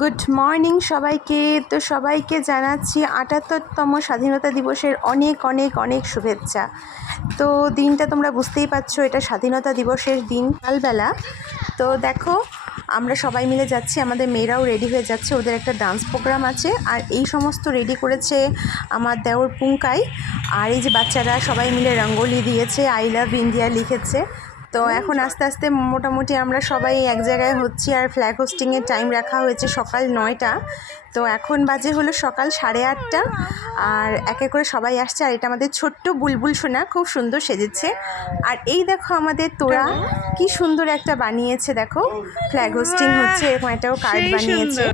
Good morning সবাইকে। তো সবাইকে জানাচ্ছি আটাত্তরতম স্বাধীনতা দিবসের অনেক অনেক অনেক শুভেচ্ছা। তো দিনটা তোমরা বুঝতেই পারছ, এটা স্বাধীনতা দিবসের দিন কালবেলা তো দেখো, আমরা সবাই মিলে যাচ্ছি, আমাদের মেয়েরাও রেডি হয়ে যাচ্ছে, ওদের একটা ডান্স প্রোগ্রাম আছে। আর এই সমস্ত রেডি করেছে আমার দেওর পুঙ্কাই। আর এই যে বাচ্চারা সবাই মিলে রঙ্গোলি দিয়েছে আই লাভ ইন্ডিয়া লিখেছে। তো এখন আস্তে আস্তে মোটামুটি আমরা সবাই এক জায়গায় হচ্ছি আর ফ্ল্যাগ হোস্টিংয়ের টাইম রাখা হয়েছে সকাল নয়টা। তো এখন বাজে হলো সকাল সাড়ে আটটা আর একে করে সবাই আসছে আর এটা আমাদের ছোট্ট বুলবুল সোনা খুব সুন্দর সেজেছে। আর এই দেখো আমাদের তোরা কি সুন্দর একটা বানিয়েছে দেখো। ফ্ল্যাগ হোস্টিং হচ্ছে এরকম একটাও কার্ড বানিয়েছে।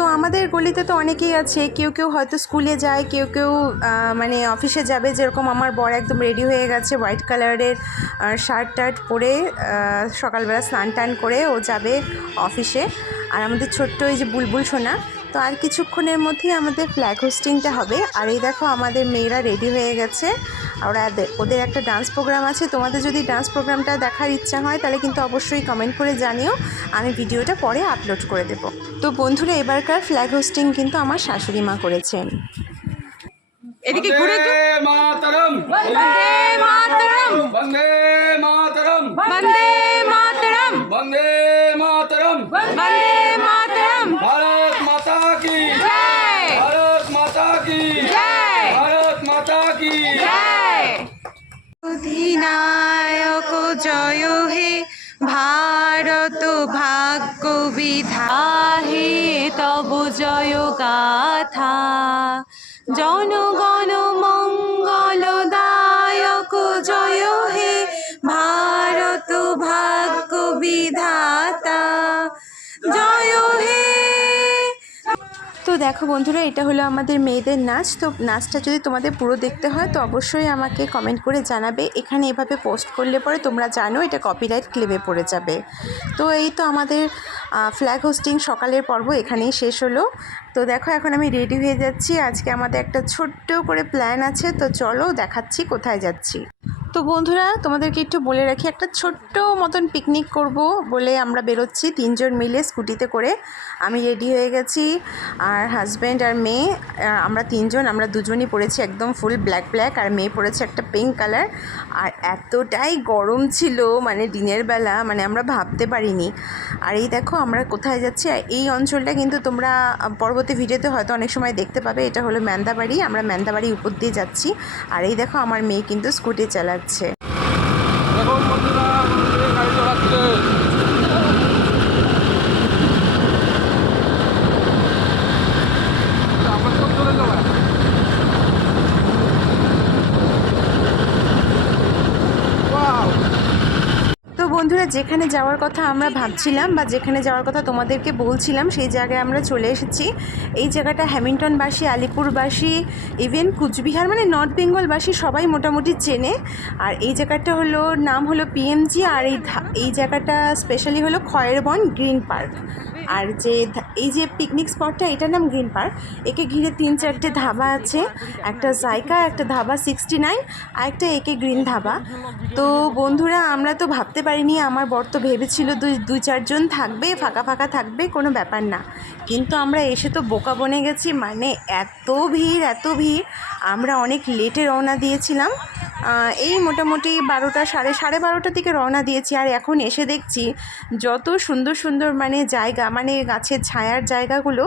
তো আমাদের গলিতে তো অনেকেই আছে। কেউ কেউ হয়তো স্কুলে যায়, কেউ কেউ মানে অফিসে যাবে। যেরকম আমার বর একদম রেডি হয়ে গেছে হোয়াইট কালারের শার্ট টার্ট পরে সকালবেলা স্নান টান করে ও যাবে অফিসে আর আমাদের ছোট্ট এই যে বুলবুল সোনা তো আর কিছুক্ষণের মধ্যেই আমাদের ফ্ল্যাগ হোস্টিংটা হবে। আর এই দেখো আমাদের মেয়েরা রেডি হয়ে গেছে। ওরা দে- ওদের একটা ডান্স প্রোগ্রাম আছে। তোমাদের যদি ডান্স প্রোগ্রামটা দেখার ইচ্ছা হয় তাহলে কিন্তু অবশ্যই কমেন্ট করে জানিও। আমি ভিডিওটা পরে আপলোড করে দেব। তো বন্ধুরা এবারকার ফ্ল্যাগ হোস্টিং কিন্তু আমার শাশুড়ি মা করেছেন। এদিকে ঘুরে অধিনায়ক জয় হে ভারত ভাগ্য বিধাহে তব জয় গাথা জনগণ দেখো বন্ধুরা, এটা হলো আমাদের মেয়েদের নাচ। তো নাচটা যদি তোমাদের পুরো দেখতে হয়, তো অবশ্যই আমাকে কমেন্ট করে জানাবে। এখানে এভাবে পোস্ট করলে পরে তোমরা জানো এটা কপিরাইট ক্লেমে পড়ে যাবে। তো এই তো আমাদের ফ্ল্যাগ হোস্টিং সকালের পর্ব এখানেই শেষ হলো। তো দেখো, এখন আমি রেডি হয়ে যাচ্ছি। আজকে আমাদের একটা ছোট্ট করে প্ল্যান আছে। তো চলো দেখাচ্ছি কোথায় যাচ্ছি। তো বন্ধুরা, তোমাদেরকে একটু বলে রাখি, একটা ছোট্ট মতন পিকনিক করব বলে আমরা বেরোচ্ছি তিনজন মিলে স্কুটিতে করে। আমি রেডি হয়ে গেছি। আর হাজব্যান্ড আর মেয়ে আমরা তিনজন, আমরা দুজনই পড়েছি একদম ফুল ব্ল্যাক ব্ল্যাক আর মেয়ে পড়েছে একটা পিঙ্ক কালার আর এতটাই গরম ছিল মানে দিনের বেলা মানে আমরা ভাবতে পারিনি। আর এই দেখো আমরা কোথায় যাচ্ছি এই অঞ্চলটা কিন্তু তোমরা পরবর্তী ভিডিওতে হয়তো অনেক সময় দেখতে পাবে। এটা হলো ম্যান্দাবাড়ি। আমরা ম্যান্দাবাড়ি উপর দিয়ে যাচ্ছি। আর এই দেখো, আমার মেয়ে কিন্তু স্কুটি চালাচ্ছে দেখুন বন্ধুরা আমাদের গাড়ি চালাচ্ছে আমার সব চলে যাবে তো বন্ধুরা, যেখানে যাওয়ার কথা আমরা ভাবছিলাম বা যেখানে যাওয়ার কথা তোমাদেরকে বলছিলাম, সেই জায়গায় আমরা চলে এসেছি। এই জায়গাটা হ্যামিল্টনবাসী, আলিপুরবাসী ইভেন কুচবিহার মানে নর্থ বেঙ্গলবাসী সবাই মোটামুটি চেনে। আর এই জায়গাটা হলো, নাম হলো পিএমজি আর এই এই জায়গাটা স্পেশালি হলো খয়েরবন গ্রিন পার্ক। আর যে এই যে পিকনিক স্পটটা এটার নাম গ্রিন পার্ক। একে ঘিরে তিন চারটে ধাবা আছে। একটা জায়গা একটা ধাবা সিক্সটি নাইন আর একটা একে গ্রিন ধাবা। তো বন্ধুরা, আমরা তো ভাবতে পারিনি আমার বর তো ভেবেছিল দুই দুই চারজন থাকবে, ফাঁকা ফাঁকা থাকবে, কোনো ব্যাপার না। কিন্তু আমরা এসে তো বোকা বনে গেছি মানে এত ভিড় এত ভিড়। আমরা অনেক লেটে রওনা দিয়েছিলাম। এই মোটামুটি বারোটা, সাড়ে সাড়ে বারোটার দিকে রওনা দিয়েছি। আর এখন এসে দেখছি যত সুন্দর সুন্দর মানে জায়গা মানে গাছের ছায়ার জায়গাগুলো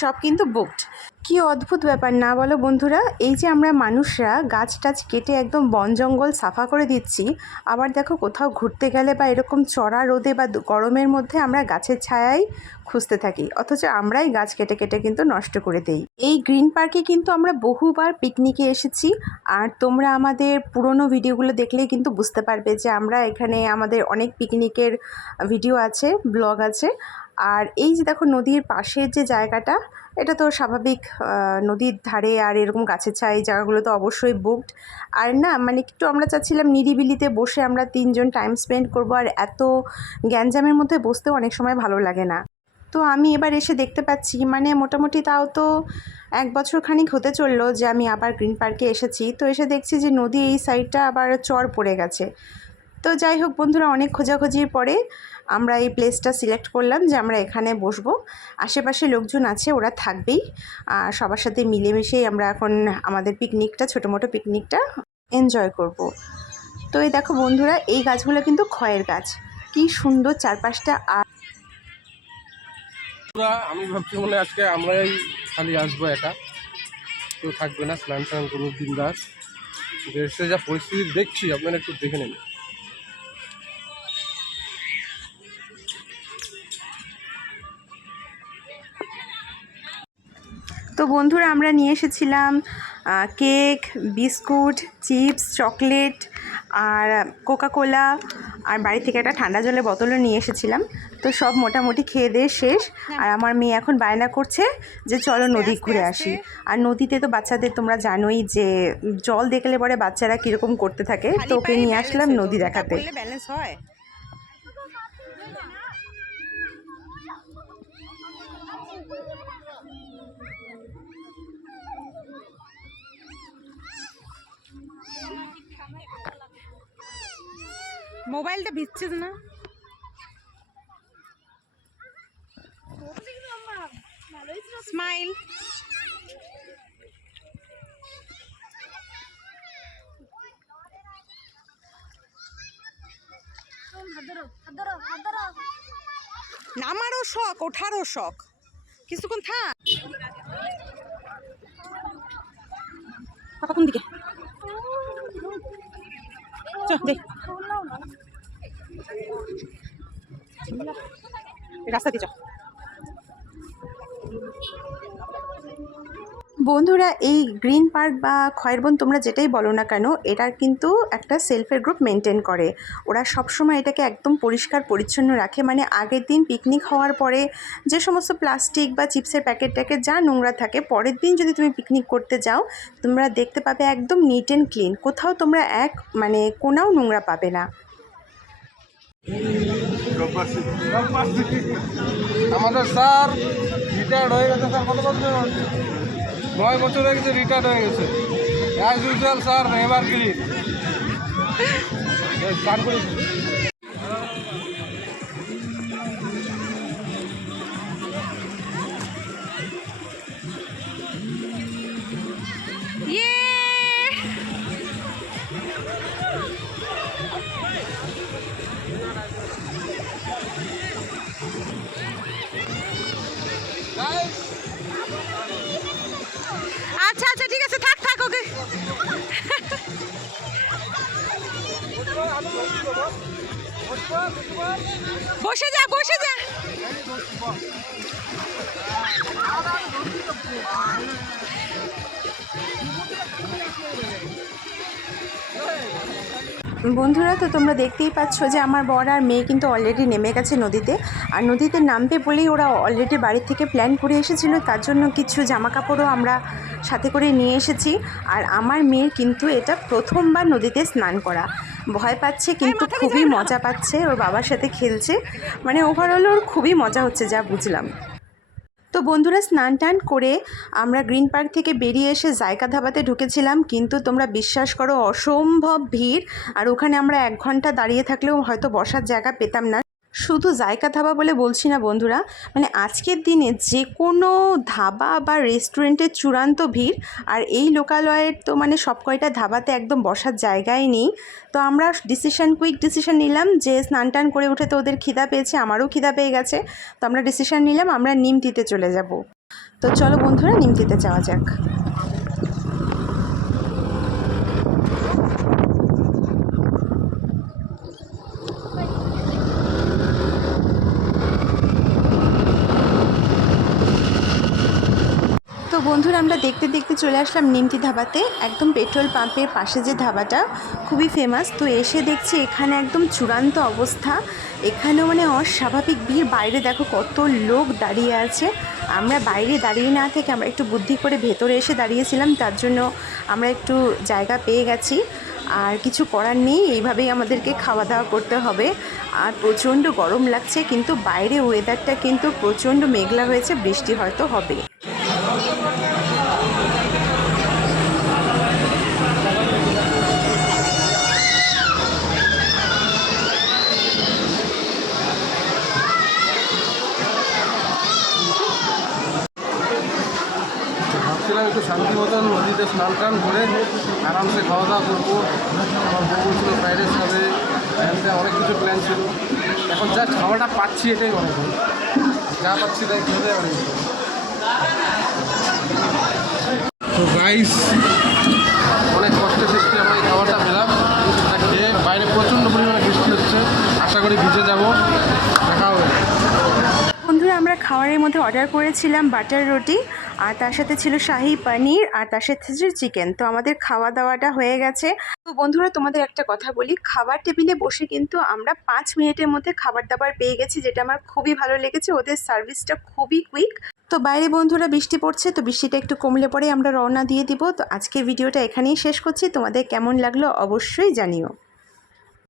সব কিন্তু বুকড কি অদ্ভুত ব্যাপার, না বলো বন্ধুরা। এই যে আমরা মানুষরা গাছ টাছ কেটে একদম বন জঙ্গল সাফা করে দিচ্ছি, আবার দেখো কোথাও ঘুরতে গেলে বা এরকম চড়া রোদে বা গরমের মধ্যে আমরা গাছের ছায়াই খুঁজতে থাকি, অথচ আমরাই গাছ কেটে কেটে কিন্তু নষ্ট করে দেই। এই গ্রিন পার্কে কিন্তু আমরা বহুবার পিকনিকে এসেছি, আর তোমরা আমাদের পুরনো ভিডিওগুলো দেখলেই কিন্তু বুঝতে পারবে যে আমরা এখানে আমাদের অনেক পিকনিকের ভিডিও আছে, ব্লগ আছে। আর এই যে দেখো নদীর পাশের যে জায়গাটা, এটা তো স্বাভাবিক নদীর ধারে আর এরকম গাছের ছায়া জায়গাগুলো তো অবশ্যই বুকড আর না মানে একটু আমরা চাচ্ছিলাম নিরিবিলিতে বসে আমরা তিনজন টাইম স্পেন্ড করব, আর এত গ্যাঞ্জামের মধ্যে বসতেও অনেক সময় ভালো লাগে না। তো আমি এবার এসে দেখতে পাচ্ছি মানে মোটামুটি তাও তো এক বছর খানিক হতে চলল যে আমি আবার গ্রিন পার্কে এসেছি। তো এসে দেখছি যে নদী এই সাইডটা আবার চর পড়ে গেছে। তো যাই হোক বন্ধুরা, অনেক খোঁজাখুঁজির পরে আমরা এই প্লেসটা সিলেক্ট করলাম যে আমরা এখানে বসবো। আশেপাশে লোকজন আছে, ওরা থাকবেই। আর সবার সাথে মিলেমিশেই আমরা এখন আমাদের পিকনিকটা ছোটো মোটো পিকনিকটা এনজয় করব। তো এই দেখো বন্ধুরা, এই গাছগুলো কিন্তু খয়ের গাছ। কি সুন্দর চারপাশটা আর আমি ভাবছি মনে আজকে আমরাই খালি আসব একা। কেউ থাকবে না স্নান স্নান করব বিন্দাস দেশে যা পরিস্থিতি দেখছি, আপনারা একটু দেখে নেন তো বন্ধুরা আমরা নিয়ে এসেছিলাম কেক বিস্কুট চিপস চকলেট আর কোকা কোলা আর বাড়ি থেকে একটা ঠান্ডা জলের বোতলও নিয়ে এসেছিলাম। তো সব মোটামুটি খেয়ে দিয়ে শেষ। আর আমার মেয়ে এখন বায়না করছে যে চলো নদী ঘুরে আসি। আর নদীতে তো বাচ্চাদের তোমরা জানোই যে জল দেখলে পরে বাচ্চারা কীরকম করতে থাকে। তো ওকে নিয়ে আসলাম নদী দেখাতে। ব্যালেন্স হয়। মোবাইলটা ভিজছে না? স্মাইল নামারও শখ ওঠারও শখ। কিছুক্ষণ থাক। কোন দিকে দেখ। রাস্তা দিয়ে বন্ধুরা, এই গ্রিন পার্ক বা খয়েরবন তোমরা যেটাই বলো না কেন এটার কিন্তু একটা সেলফের গ্রুপ মেনটেন করে। ওরা সবসময় এটাকে একদম পরিষ্কার, পরিচ্ছন্ন রাখে। মানে আগের দিন পিকনিক হওয়ার পরে যে সমস্ত প্লাস্টিক বা চিপসের প্যাকেট ট্যাকেট যা নোংরা থাকে, পরের দিন যদি তুমি পিকনিক করতে যাও, তোমরা দেখতে পাবে একদম নিট অ্যান্ড ক্লিন কোথাও তোমরা এক মানে কোনাও নোংরা পাবে না। আমাদের স্যার রিটায়ার্ড হয়ে গেছে স্যার, কত বছর? নয় বছর হয়ে গেছে রিটায়ার্ড হয়ে গেছে। অ্যাজ ইউজুয়াল স্যার এবার ক্লিন স্নান করে বসে যা বসে যা। বন্ধুরা, তো তোমরা দেখতেই পাচ্ছ যে আমার বর আর মেয়ে কিন্তু অলরেডি নেমে গেছে নদীতে। আর নদীতে নামবে বলেই ওরা অলরেডি বাড়ির থেকে প্ল্যান করে এসেছিল, তার জন্য কিছু জামা কাপড়ও আমরা সাথে করে নিয়ে এসেছি। আর আমার মেয়ের কিন্তু এটা প্রথমবার নদীতে স্নান করা। ভয় পাচ্ছে কিন্তু খুবই মজা পাচ্ছে। ওর বাবার সাথে খেলছে। মানে ওভারঅল ওর খুবই মজা হচ্ছে যা বুঝলাম। তো বন্ধুরা স্নান টান করে আমরা গ্রিন পার্ক থেকে বেরিয়ে এসে জায়গা ধাবাতে ঢুকেছিলাম কিন্তু তোমরা বিশ্বাস করো অসম্ভব ভিড়। আর ওখানে আমরা এক ঘণ্টা দাঁড়িয়ে থাকলেও হয়তো বসার জায়গা পেতাম না। শুধু জায়গা ধাবা বলে বলছি না বন্ধুরা মানে আজকের দিনে যে কোনো ধাবা বা রেস্টুরেন্টের চূড়ান্ত ভিড়, আর এই লোকালয়ের তো মানে সব কয়টা ধাবাতে একদম বসার জায়গাই নেই, তো আমরা ডিসিশন কুইক ডিসিশন নিলাম যে স্নান টান করে উঠে তো ওদের খিদা পেয়েছে, আমারও খিদা পেয়ে গেছে, তো আমরা ডিসিশন নিলাম, আমরা নিমতিতে চলে যাব। তো চলো বন্ধুরা, নিমতিতে যাওয়া যাক। বন্ধুরা, আমরা দেখতে দেখতে চলে আসলাম নিমতি ধাবাতে। একদম পেট্রোল পাম্পের পাশে যে ধাবাটা, খুবই ফেমাস তো এসে দেখছি এখানে একদম চূড়ান্ত অবস্থা। এখানেও মানে অস্বাভাবিক ভিড়। বাইরে দেখো কত লোক দাঁড়িয়ে আছে। আমরা বাইরে দাঁড়িয়ে না থেকে আমরা একটু বুদ্ধি করে ভেতরে এসে দাঁড়িয়েছিলাম। তার জন্য আমরা একটু জায়গা পেয়ে গেছি। আর কিছু করার নেই। এইভাবেই আমাদেরকে খাওয়া দাওয়া করতে হবে। আর প্রচণ্ড গরম লাগছে, কিন্তু বাইরে ওয়েদারটা কিন্তু প্রচণ্ড মেঘলা হয়েছে। বৃষ্টি হয়তো হবে। মতন নদীতে স্নান টান করে আরামসে খাওয়া দাওয়া করব। আমার বউ বলছিল ফ্রাইড রাইস খাবে অনেক কিছু প্ল্যান ছিল। এখন যা খাওয়াটা পাচ্ছি এটাই অনেক যা পাচ্ছি তাই খেতে অনেক গাইস অনেক কষ্টে সৃষ্টি আমরা এই খাবারটা পেলাম। খেয়ে বাইরে প্রচণ্ড পরিমাণে বৃষ্টি হচ্ছে। আশা করি ভিজে যাব। দেখা হবে। বন্ধুরা, আমরা খাবারের মধ্যে অর্ডার করেছিলাম বাটার রুটি আর তার সাথে ছিল শাহি পনির, আর তার সাথে ছিল চিকেন তো আমাদের খাওয়া দাওয়াটা হয়ে গেছে। তো বন্ধুরা, তোমাদের একটা কথা বলি। খাবার টেবিলে বসে কিন্তু আমরা পাঁচ মিনিটের মধ্যে খাবার দাবার পেয়ে গেছি, যেটা আমার খুবই ভালো লেগেছে। ওদের সার্ভিসটা খুবই কুইক। তো বাইরে বন্ধুরা, বৃষ্টি পড়ছে, তো বৃষ্টিটা একটু কমলে পরে আমরা রওনা দিয়ে দিব। তো আজকের ভিডিওটা এখানেই শেষ করছি। তোমাদের কেমন লাগল অবশ্যই জানিও।